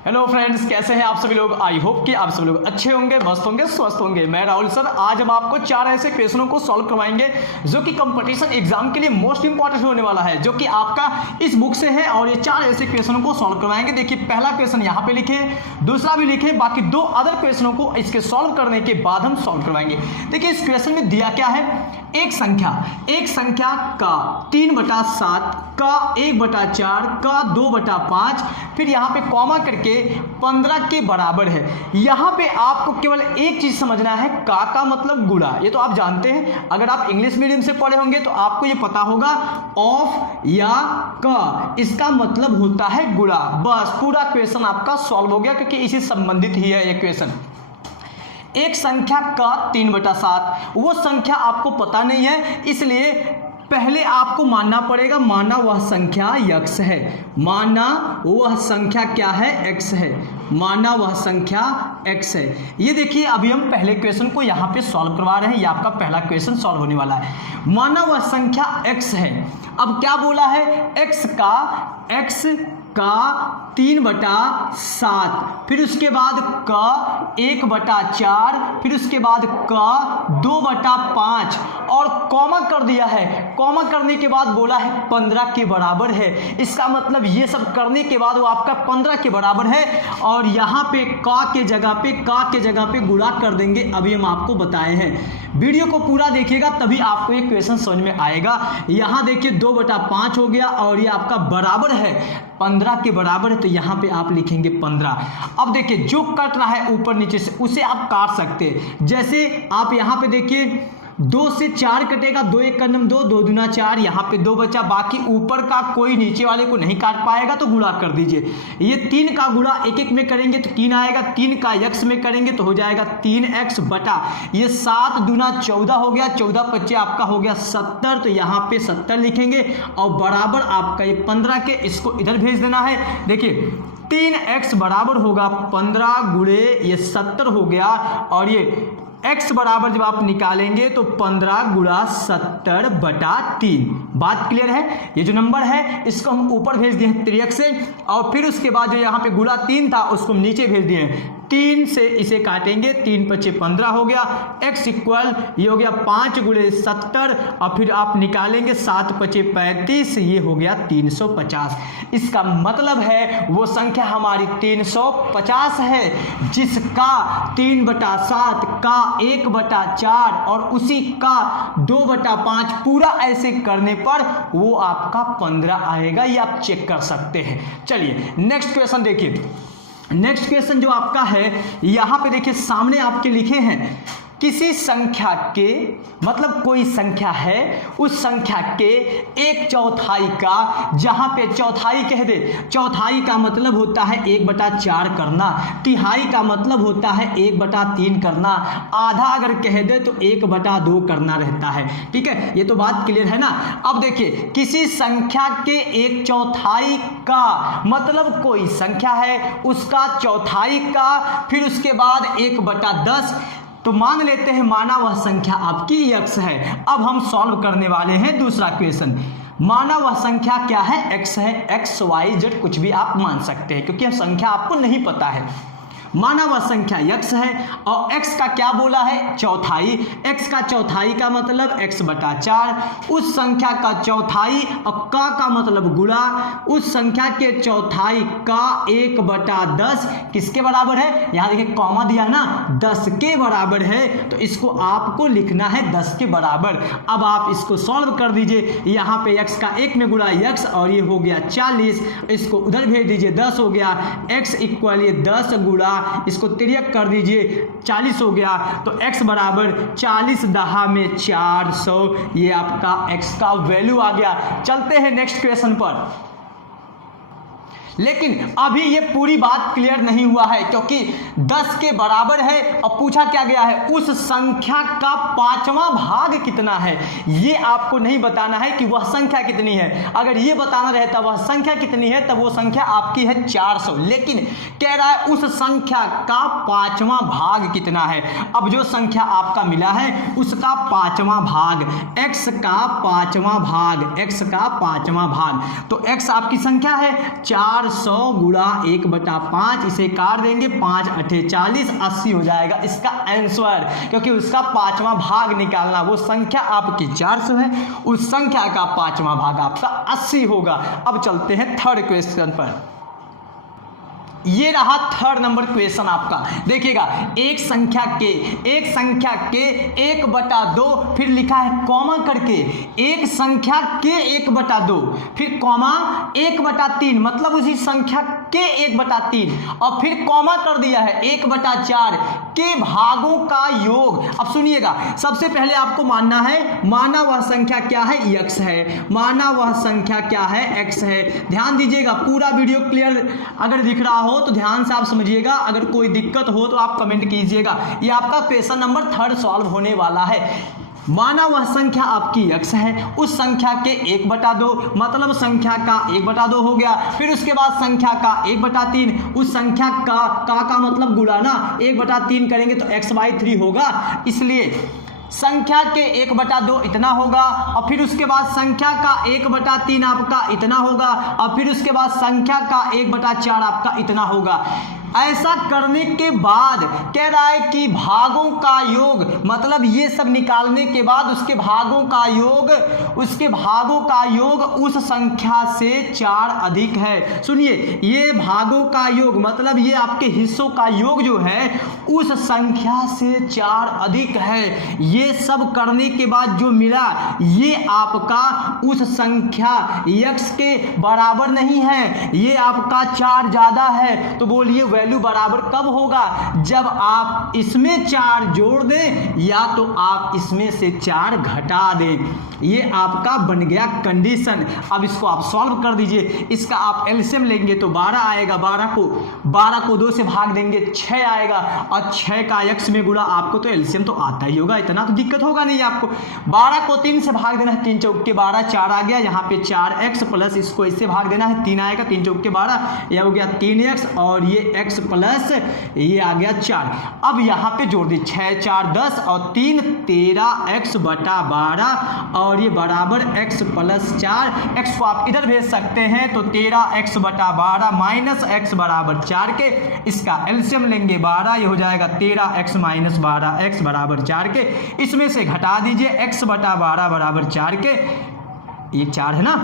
Hello friends, कैसे हैं आप सभी लोग। आई होप कि आप सभी लोग अच्छे होंगे, मस्त होंगे, स्वस्थ होंगे। मैं राहुल सर आज हम आपको 4 ऐसे क्वेश्चनों को सॉल्व करवाएंगे जो कि कंपटीशन एग्जाम के लिए मोस्ट इंपॉर्टेंट होने वाला है, जो कि आपका इस बुक से है। और ये 4 ऐसे क्वेश्चनों को सॉल्व करवाएंगे। देखिए, पहला क्वेश्चन यहाँ पे लिखे, दूसरा भी लिखे, बाकी 2 अदर क्वेश्चनों को इसके सॉल्व करने के बाद हम सॉल्व करवाएंगे। देखिए, इस क्वेश्चन में दिया क्या है, एक संख्या का 3/7 का 1/4 का 2/5 फिर यहाँ पे कॉमा करके 15 के बराबर है। यहाँ पे आपको केवल एक चीज समझना है, का मतलब गुणा। ये तो आप जानते हैं, अगर आप इंग्लिश मीडियम से पढ़े होंगे तो आपको ये पता होगा ऑफ या का इसका मतलब होता है गुणा। बस पूरा क्वेश्चन आपका सॉल्व हो गया, क्योंकि इसी संबंधित ही है ये क्वेश्चन। एक संख्या का 3/7, वो संख्या आपको पता नहीं है, इसलिए पहले आपको मानना पड़ेगा, माना वह संख्या x है। माना वह संख्या क्या है, x है। माना वह संख्या x है। ये देखिए, अभी हम पहले क्वेश्चन को यहाँ पे सॉल्व करवा रहे हैं। ये आपका पहला क्वेश्चन सॉल्व होने वाला है। माना वह संख्या x है। अब क्या बोला है, x का 3/7 फिर उसके बाद का 1/4 फिर उसके बाद का 2/5 और कॉमा कर दिया है। कॉमा करने के बाद बोला है 15 के बराबर है। इसका मतलब ये सब करने के बाद वो आपका 15 के बराबर है। और यहाँ पे का के जगह पे गुणा कर देंगे। अभी हम आपको बताए हैं, वीडियो को पूरा देखिएगा तभी आपको ये क्वेश्चन समझ में आएगा। यहाँ देखिए 2/5 हो गया और ये आपका बराबर है 15 के बराबर है, तो यहाँ पे आप लिखेंगे 15। अब देखिए, जो कट रहा है ऊपर नीचे से उसे आप काट सकते हैं। जैसे आप यहाँ पे देखिए 2 से 4 कटेगा, 2 1 का 2, 2 दूना 4, यहाँ पे 2 बचा। बाकी ऊपर का कोई नीचे वाले को नहीं काट पाएगा, तो गुणा कर दीजिए। ये 3 का गुणा 1 में करेंगे तो 3 आएगा। 3 का x में करेंगे तो हो जाएगा 3x बटा ये 7 दूना 14 हो गया। 14 25 आपका हो गया 70, तो यहाँ पे 70 लिखेंगे और बराबर आपका ये 15 के, इसको इधर भेज देना है। देखिए 3x बराबर होगा 15 गुणे ये 70 हो गया। और ये x बराबर जब आप निकालेंगे तो 15 गुणा 70/3। बात क्लियर है। ये जो नंबर है इसको हम ऊपर भेज दिए 3x से, और फिर उसके बाद जो यहाँ पे गुणा 3 था उसको हम नीचे भेज दिए। 3 से इसे काटेंगे, 3 × 15 हो गया। x इक्वल ये हो गया 5 गुणे 70 और फिर आप निकालेंगे 7 × 35, ये हो गया 350। इसका मतलब है वो संख्या हमारी 350 है, जिसका 3/7 का 1/4 और उसी का 2/5 पूरा ऐसे करने पर वो आपका 15 आएगा। ये आप चेक कर सकते हैं। चलिए नेक्स्ट क्वेश्चन देखिए। नेक्स्ट क्वेश्चन जो आपका है, यहां पे देखिए सामने आपके लिखे हैं, किसी संख्या के मतलब कोई संख्या है, उस संख्या के 1/4 का, जहां पे चौथाई कह दे, चौथाई का मतलब होता है 1/4 करना, तिहाई का मतलब होता है 1/3 करना, आधा अगर कह दे तो 1/2 करना रहता है। ठीक है, ये तो बात क्लियर है ना। अब देखिए, किसी संख्या के 1/4 का मतलब कोई संख्या है उसका चौथाई का, फिर उसके बाद 1/10। तो मान लेते हैं माना वह संख्या आपकी x है। अब हम सॉल्व करने वाले हैं दूसरा क्वेश्चन। माना वह संख्या क्या है, x है। x y z कुछ भी आप मान सकते हैं, क्योंकि संख्या आपको नहीं पता है। माना वह संख्या x है और x का क्या बोला है, चौथाई। x का चौथाई का मतलब x/4, उस संख्या का चौथाई और का मतलब गुणा, उस संख्या के चौथाई का 1/10 किसके बराबर है, यहाँ देखिए कॉमा दिया ना, 10 के बराबर है, तो इसको आपको लिखना है 10 के बराबर। अब आप इसको सॉल्व कर दीजिए। यहाँ पे x का 1 में गुणा x और ये हो गया 40, इसको उधर भेज दीजिए, 10 हो गया। x इक्वल ये 10 गुणा इसको 3 कर दीजिए, 40 हो गया। तो x बराबर 40 10 में 400, ये आपका x का वैल्यू आ गया। चलते हैं नेक्स्ट क्वेश्चन पर। लेकिन अभी ये पूरी बात क्लियर नहीं हुआ है, क्योंकि 10 के बराबर है और पूछा क्या गया है, उस संख्या का 5वां भाग कितना है। ये आपको नहीं बताना है कि वह संख्या कितनी है। अगर ये बताना रहता वह संख्या कितनी है, तब वो संख्या आपकी है 400। लेकिन कह रहा है उस संख्या का 5वां भाग कितना है। अब जो संख्या आपका मिला है उसका 5वां भाग, x का 5वां भाग, x का 5वां भाग, तो x आपकी संख्या है 400 400 गुणा 1/5, इसे काट देंगे 5 8 40, 80 हो जाएगा इसका आंसर, क्योंकि उसका 5वां भाग निकालना, वो संख्या आपकी 400 है, उस संख्या का 5वां भाग आपका 80 होगा। अब चलते हैं थर्ड क्वेश्चन पर। ये रहा थर्ड नंबर क्वेश्चन आपका। देखिएगा, एक संख्या के 1/2, फिर लिखा है कॉमा करके, एक संख्या के 1/2, फिर कॉमा 1/3, मतलब उसी संख्या के 1/3, और फिर कॉमा कर दिया है 1/4 के भागों का योग। अब सुनिएगा, सबसे पहले आपको मानना वह संख्या क्या है, x है, माना वह संख्या क्या है, x है। ध्यान दीजिएगा, पूरा वीडियो क्लियर अगर दिख रहा हो तो ध्यान से आप समझिएगा, अगर कोई दिक्कत हो तो आप कमेंट कीजिएगा। ये आपका क्वेश्चन नंबर 3 सॉल्व होने वाला है। माना वह संख्या आपकी x है, उस संख्या के 1/2, मतलब संख्या का 1/2 हो गया, फिर उसके बाद संख्या का 1/3, उस संख्या का मतलब गुणा ना, 1/3 करेंगे तो x/3 होगा, इसलिए संख्या के 1/2 इतना होगा, और फिर उसके बाद संख्या का 1/3 आपका इतना होगा, और फिर उसके बाद संख्या का 1/4 आपका इतना होगा। ऐसा करने के बाद कह रहा है कि भागों का योग, मतलब ये सब निकालने के बाद उसके भागों का योग उस संख्या से 4 अधिक है। सुनिए, ये भागों का योग मतलब ये आपके हिस्सों का योग जो है उस संख्या से 4 अधिक है। ये सब करने के बाद जो मिला ये आपका उस संख्या x के बराबर नहीं है, ये आपका 4 ज्यादा है। तो बोलिए वैल्यू बराबर कब होगा, जब आप इसमें 4 जोड़ दें या तो आप इसमें से 4 घटा दें। ये आपका बन गया कंडीशन। अब इसको आप सॉल्व कर दीजिए, इसका आप एलसीएम लेंगे तो 12 आएगा, 12 को 2 से भाग देंगे 6 आएगा, और 6 का x में गुणा, आपको तो एलसीएम तो आता ही होगा, इतना तो दिक्कत होगा नहीं आपको। 12 को 3 से भाग देना है, 3 चौके 12, 4 आ गया, यहाँ पे 4x प्लस इसको इससे भाग देना है, 3 आएगा, 3 चौके 12, यह हो गया 3x, और ये x प्लस ये आ गया 4। अब यहाँ पे जोड़ दी 6 4 10 और 3 13x/12, और ये बराबर x प्लस 4, x को आप इधर भेज सकते हैं तो 13x/12 माइनस x बराबर 4 के, इसका एलसीएम लेंगे 12, ये हो जाएगा 13x माइनस 12x बराबर 4 के, इसमें से घटा दीजिए x/12 बराबर 4 के, ये 4 है ना,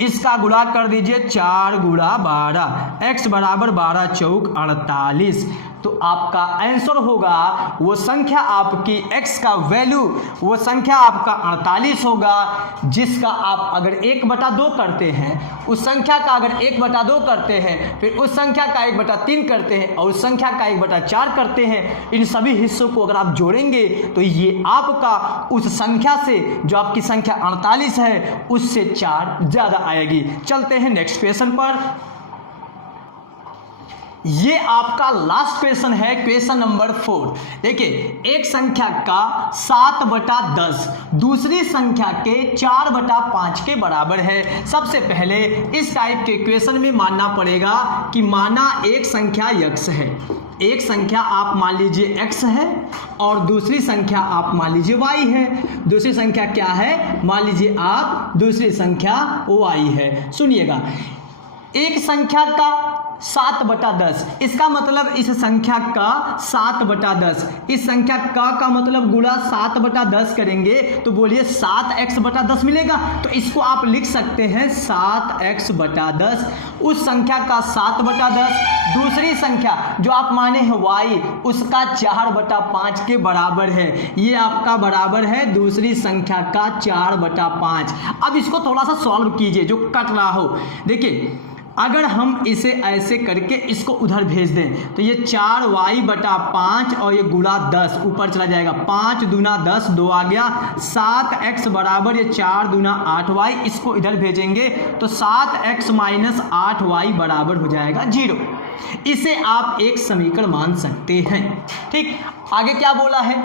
इसका गुणा कर दीजिए 4 गुणा 12, x बराबर 12 चौक 48। तो आपका आंसर होगा वो संख्या आपकी x का वैल्यू, वो संख्या आपका 48 होगा, जिसका आप अगर 1/2 करते हैं, उस संख्या का अगर 1/2 करते हैं, फिर उस संख्या का 1/3 करते हैं, और उस संख्या का 1/4 करते हैं, इन सभी हिस्सों को अगर आप जोड़ेंगे तो ये आपका उस संख्या से, जो आपकी संख्या 48 है, उससे 4 ज़्यादा आएगी। चलते हैं नेक्स्ट क्वेश्चन पर। ये आपका लास्ट क्वेश्चन है, क्वेश्चन नंबर 4। देखिए, एक संख्या का 7/10 दूसरी संख्या के 4/5 के बराबर है। सबसे पहले इस टाइप के क्वेश्चन में मानना पड़ेगा कि माना एक संख्या x है, एक संख्या आप मान लीजिए x है, और दूसरी संख्या आप मान लीजिए y है। दूसरी संख्या क्या है, मान लीजिए आप दूसरी संख्या y है। सुनिएगा, एक संख्या का 7/10, इसका मतलब इस संख्या का 7/10, इस संख्या का मतलब गुणा 7/10 करेंगे तो बोलिए 7x/10 मिलेगा। तो इसको आप लिख सकते हैं 7x/10, उस संख्या का 7/10, दूसरी संख्या जो आप माने हैं y, उसका 4/5 के बराबर है। ये आपका बराबर है दूसरी संख्या का 4/5। अब इसको थोड़ा सा सॉल्व कीजिए जो कट रहा हो। देखिए, अगर हम इसे ऐसे करके इसको उधर भेज दें तो ये 4y/5 और ये गुणा 10 ऊपर चला जाएगा, 5 दूना 10, 2 आ गया, 7x बराबर ये 4 दूना 8y, इसको इधर भेजेंगे तो 7x माइनस 8y बराबर हो जाएगा 0। इसे आप एक समीकरण मान सकते हैं। ठीक, आगे क्या बोला है,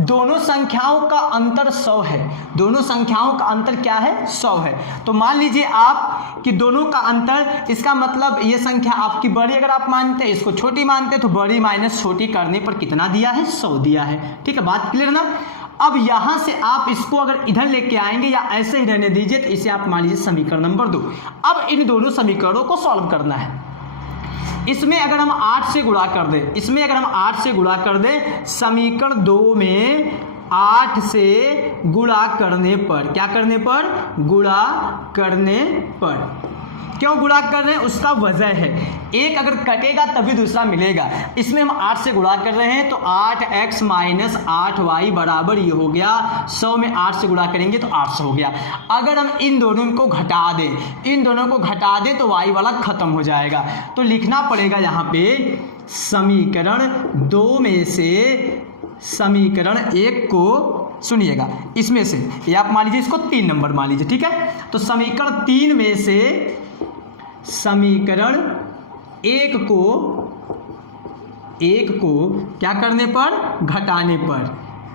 दोनों संख्याओं का अंतर 100 है। दोनों संख्याओं का अंतर क्या है, 100 है। तो मान लीजिए आप कि दोनों का अंतर, इसका मतलब ये संख्या आपकी बड़ी अगर आप मानते हैं, इसको छोटी मानते हैं, तो बड़ी माइनस छोटी करने पर कितना दिया है, 100 दिया है। ठीक है, बात क्लियर ना। अब यहां से आप इसको अगर इधर लेके आएंगे या ऐसे ही रहने दीजिए तो इसे आप मान लीजिए समीकरण नंबर 2। अब इन दोनों समीकरणों को सॉल्व करना है। इसमें अगर हम 8 से गुणा कर दें, इसमें अगर हम 8 से गुणा कर दें, समीकरण 2 में 8 से गुणा करने पर, क्या करने पर, गुणा करने पर, क्यों गुणा कर रहे हैं उसका वजह है, एक अगर कटेगा तभी दूसरा मिलेगा। इसमें हम 8 से गुणा कर रहे हैं तो 8x माइनस 8y बराबर ये हो गया 100 में 8 से गुणा करेंगे तो 800 हो गया। अगर हम इन दोनों को घटा दें, इन दोनों को घटा दें तो y वाला खत्म हो जाएगा। तो लिखना पड़ेगा यहाँ पे समीकरण 2 में से समीकरण 1 को, सुनिएगा, इसमें से ये आप मान लीजिए इसको 3 नंबर मान लीजिए, ठीक है। तो समीकरण 3 में से समीकरण 1 को क्या करने पर, घटाने पर,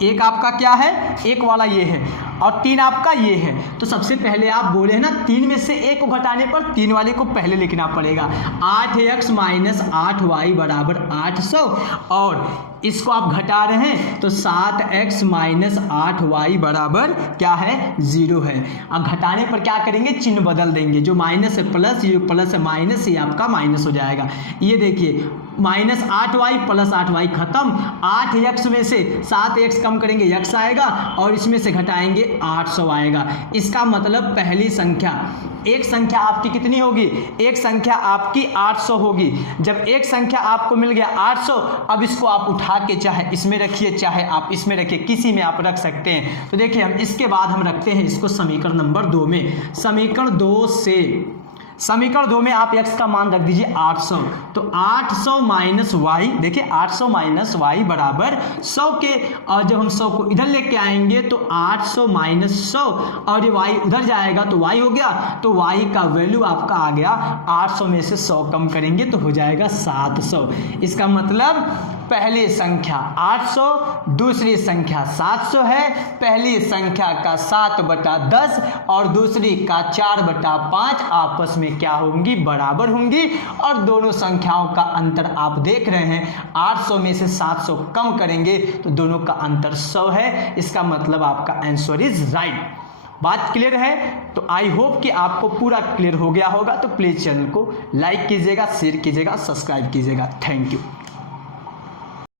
1 आपका क्या है, 1 वाला ये है और 3 आपका ये है। तो सबसे पहले आप बोले हैं ना 3 में से 1 को घटाने पर 3 वाले को पहले लिखना पड़ेगा। 8x माइनस 8y बराबर 800 और इसको आप घटा रहे हैं तो 7x माइनस 8y बराबर क्या है, 0 है। अब घटाने पर क्या करेंगे, चिन्ह बदल देंगे, जो माइनस है प्लस, ये प्लस है माइनस, ये आपका माइनस हो जाएगा। ये देखिए माइनस 8y प्लस 8y खत्म, 8x में से 7x कम करेंगे x आएगा और इसमें से घटाएंगे 800 आएगा। इसका मतलब पहली संख्या, एक संख्या आपकी कितनी होगी, एक संख्या आपकी 800 होगी। जब एक संख्या आपको मिल गया 800, अब इसको आप उठा के चाहे इसमें रखिए चाहे आप इसमें रखिए, किसी में आप रख सकते हैं। तो देखिए हम इसके बाद हम रखते हैं इसको समीकरण नंबर 2 में। समीकरण 2 से, समीकरण 2 में आप x का मान रख दीजिए 800, तो 800 माइनस वाई, देखिए 800 माइनस वाई बराबर 100 के, और जब हम 100 को इधर लेके आएंगे तो 800 माइनस 100 और ये y उधर जाएगा तो y हो गया, तो y का वैल्यू आपका आ गया 800 में से 100 कम करेंगे तो हो जाएगा 700। इसका मतलब पहली संख्या 800, दूसरी संख्या 700 है। पहली संख्या का 7/10 और दूसरी का 4/5 आपस में क्या होंगी, बराबर होंगी। और दोनों संख्याओं का अंतर आप देख रहे हैं, 800 में से 700 कम करेंगे तो दोनों का अंतर 100 है। इसका मतलब आपका आंसर इज राइट। बात क्लियर है? तो आई होप कि आपको पूरा क्लियर हो गया होगा। तो प्लीज़ चैनल को लाइक कीजिएगा, शेयर कीजिएगा, सब्सक्राइब कीजिएगा। Thank you.